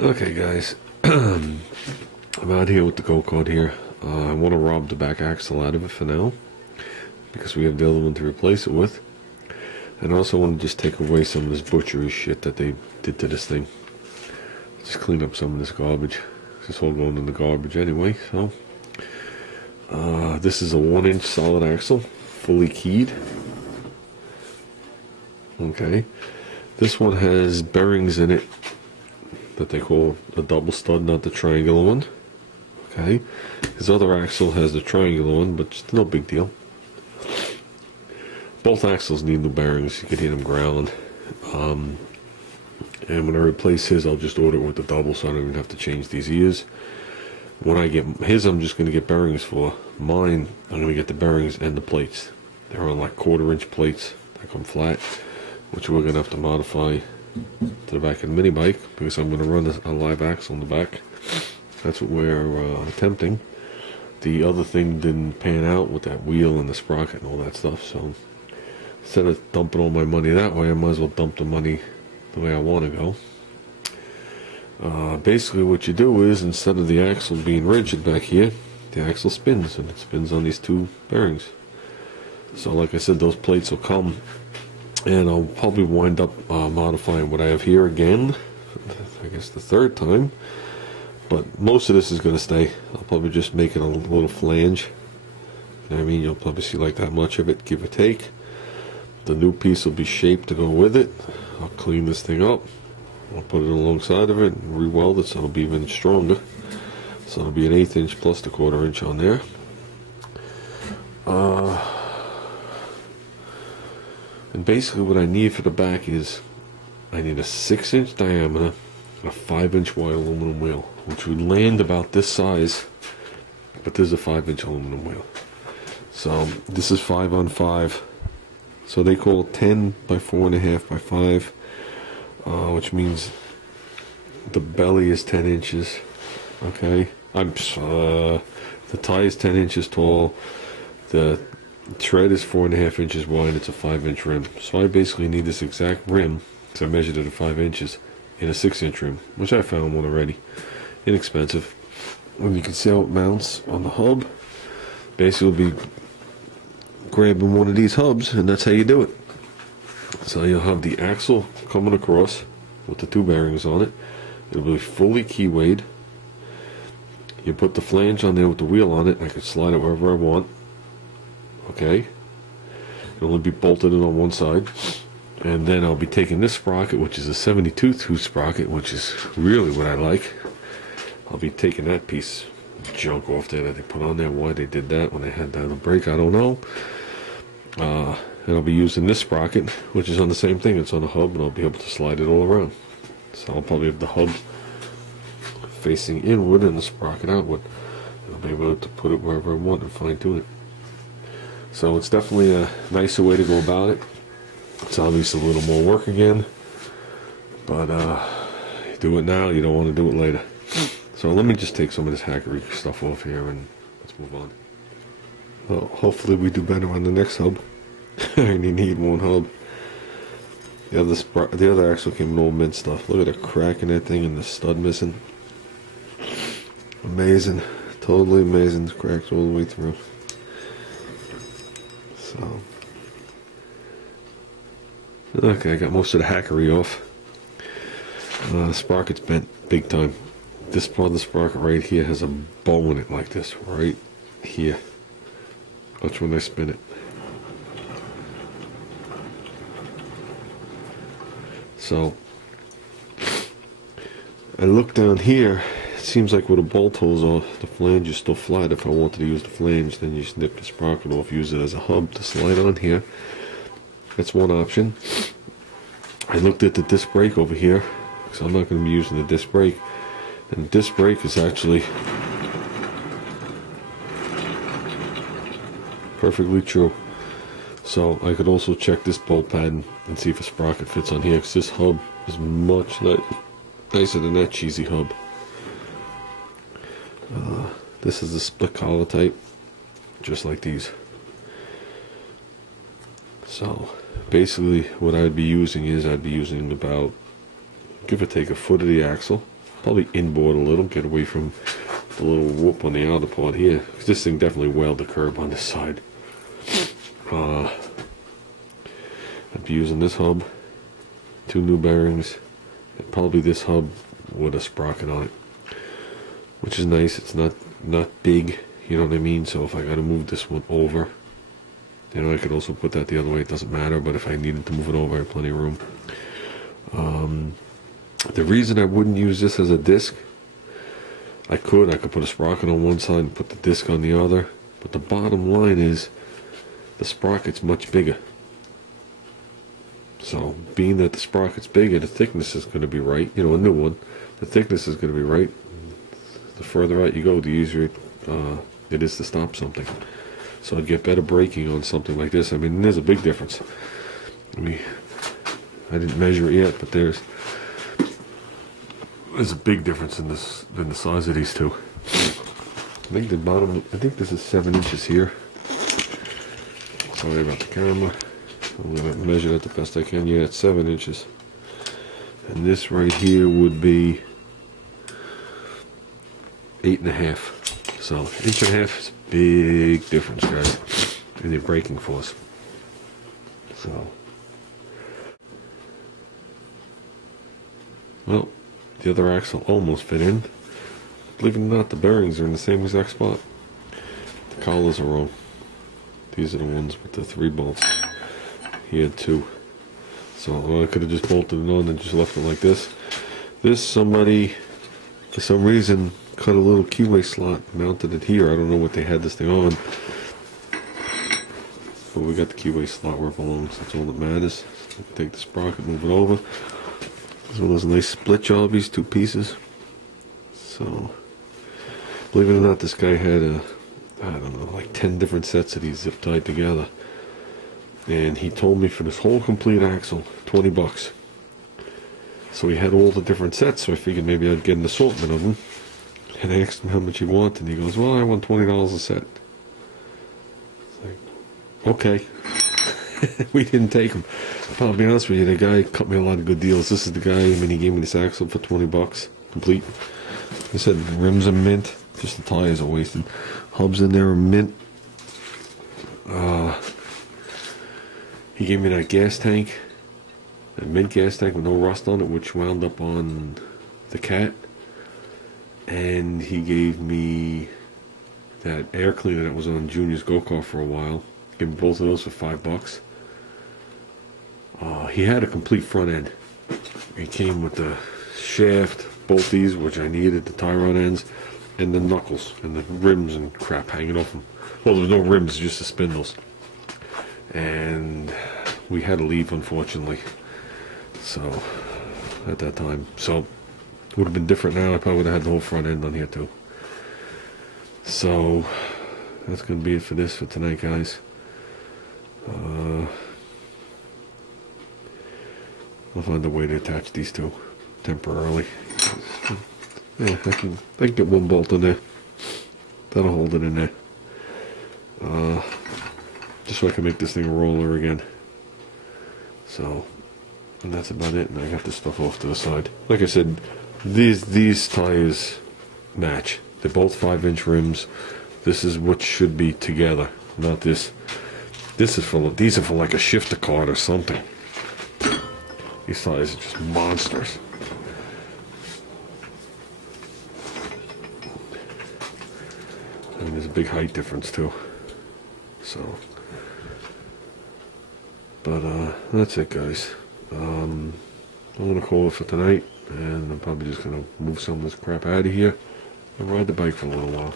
Okay, guys, I'm out here with the go-kart here. I want to rob the back axle out of it for now, because we have the other one to replace it with. And I also want to just take away some of this butchery shit that they did to this thing. Just clean up some of this garbage. It's all going in the garbage anyway, so. This is a 1-inch solid axle, fully keyed. Okay. This one has bearings in it that they call a double stud, not the triangular one. Okay. His other axle has the triangular one, but it's no big deal. Both axles need new bearings. You can hear them growling. And when I replace his, I'll just order it with the double, so I don't even have to change these ears. When I get his, I'm just going to get bearings for. Mine, I'm going to get the bearings and the plates. They're on like 1/4-inch plates that come flat, which we're going to have to modify to the back of the mini bike, because I'm going to run a live axle in the back. That's what we're attempting. The other thing didn't pan out with that wheel and the sprocket and all that stuff, so instead of dumping all my money that way, I might as well dump the money the way I want to go. Basically what you do is, instead of the axle being rigid back here, the axle spins, and it spins on these two bearings. So like I said, those plates will come, and I'll probably wind up modifying what I have here again, I guess the third time, but most of this is going to stay. I'll probably just make it a little flange. You know what I mean? You'll probably see like that much of it, give or take. The new piece will be shaped to go with it. I'll clean this thing up. I'll put it alongside of it and re-weld it so it'll be even stronger. So it'll be an 1/8 inch plus the 1/4 inch on there. And basically what I need for the back is, I need a 6-inch diameter and a 5-inch wide aluminum wheel, which would land about this size, but this is a 5-inch aluminum wheel. So this is 5-on-5. So they call it 10 by 4.5 by 5. Which means the belly is 10 inches. Okay, the tie is 10 inches tall. The tread is 4.5 inches wide. It's a 5-inch rim. So I basically need this exact rim, because I measured it at 5 inches, in a 6-inch rim, which I found one already, inexpensive. And you can see how it mounts on the hub. Basically, we'll be grabbing one of these hubs, and that's how you do it. So you'll have the axle coming across with the two bearings on it. It'll be fully keywayed. You put the flange on there with the wheel on it. I can slide it wherever I want. Okay. It'll only be bolted in on one side. And then I'll be taking this sprocket, which is a 72-tooth sprocket, which is really what I like. I'll be taking that piece of junk off there that they put on there. Why they did that when they had that on the brake, I don't know. And I'll be using this sprocket, which is on the same thing. It's on a hub, and I'll be able to slide it all around. So I'll probably have the hub facing inward and the sprocket outward. I'll be able to put it wherever I want and fine tune it. So it's definitely a nicer way to go about it. It's obviously a little more work again, but you do it now, you don't want to do it later. So let me just take some of this hackery stuff off here and let's move on. Well, hopefully we do better on the next hub. I only need one hub. The other axle came in all mint stuff. Look at the crack in that thing and the stud missing. Amazing. Totally amazing. It's cracked all the way through. So. Okay, I got most of the hackery off. The sprocket's bent big time. This part of the sprocket right here has a bow in it like this, right here. Watch when I spin it. So, I look down here, it seems like where the bolt holes are, the flange is still flat. If I wanted to use the flange, then you snip the sprocket off, use it as a hub to slide on here. That's one option. I looked at the disc brake over here, because I'm not going to be using the disc brake. And the disc brake is actually perfectly true. So I could also check this bolt pattern and see if a sprocket fits on here, because this hub is much nicer than that cheesy hub. This is the split collar type, just like these. So basically what I'd be using is, I'd be using about, give or take, a foot of the axle Probably inboard a little, get away from the little whoop on the outer part here. This thing definitely weld the curb on this side. I'll be using this hub, 2 new bearings, and probably this hub with a sprocket on it, which is nice. It's not big, you know what I mean? So if I got to move this one over, you know, I could also put that the other way. It doesn't matter. But if I needed to move it over, I have plenty of room. The reason I wouldn't use this as a disc, I could put a sprocket on one side and put the disc on the other, but the bottom line is the sprocket's much bigger. So being that the sprocket's bigger, the thickness is going to be right. You know, a new one, the thickness is going to be right. The further out you go, the easier it is to stop something. So I'd get better braking on something like this. I mean, there's a big difference. I mean, I didn't measure it yet, but there's a big difference in this, in the size of these two. I think the bottom, I think this is 7 inches here. Sorry about the camera. I'm going to measure that the best I can. Yeah, it's 7 inches. And this right here would be 8.5. So 1.5 inches is a big difference, guys, in your braking force. So, well, the other axle almost fit in. Believe it or not, the bearings are in the same exact spot. The collars are wrong. These are the ones with the 3 bolts. He had 2. So I could have just bolted it on and just left it like this. This, somebody, for some reason, cut a little keyway slot, mounted it here. I don't know what they had this thing on. But we got the keyway slot where it belongs. That's all that matters. Take the sprocket, move it over. This one was a nice split job, these 2 pieces. So, believe it or not, this guy had I don't know, like 10 different sets of these zip tied together. And he told me for this whole complete axle, 20 bucks. So he had all the different sets, so I figured maybe I'd get an assortment of them. And I asked him how much he wanted, and he goes, well, I want $20 a set. It's like, okay. We didn't take them. I'll be honest with you, the guy cut me a lot of good deals. This is the guy, I mean, he gave me this axle for 20 bucks, complete. He said rims are mint, just the tires are wasted. Hubs in there are mint. He gave me that gas tank, a mint gas tank with no rust on it, which wound up on the Cat. And he gave me that air cleaner that was on Junior's go-kart for a while. Gave me both of those for $5. He had a complete front end. He came with the shaft, both these, which I needed, the tie rod ends, and the knuckles, and the rims and crap hanging off them. Well, there was no rims, just the spindles. And we had to leave, unfortunately. So, at that time. So, would have been different now. I probably would have had the whole front end on here too. So, that's going to be it for this for tonight, guys. I'll find a way to attach these two temporarily. Yeah, I can get one bolt in there. That'll hold it in there. Just so I can make this thing a roller again. So, and that's about it. And I got this stuff off to the side. Like I said, these tires match. They're both 5-inch rims. This is what should be together, not this. These are for like a shifter cart or something. These tires are just monsters. I mean, there's a big height difference too. So, but that's it, guys. I'm gonna call it for tonight, and I'm probably just gonna move some of this crap out of here and ride the bike for a little while.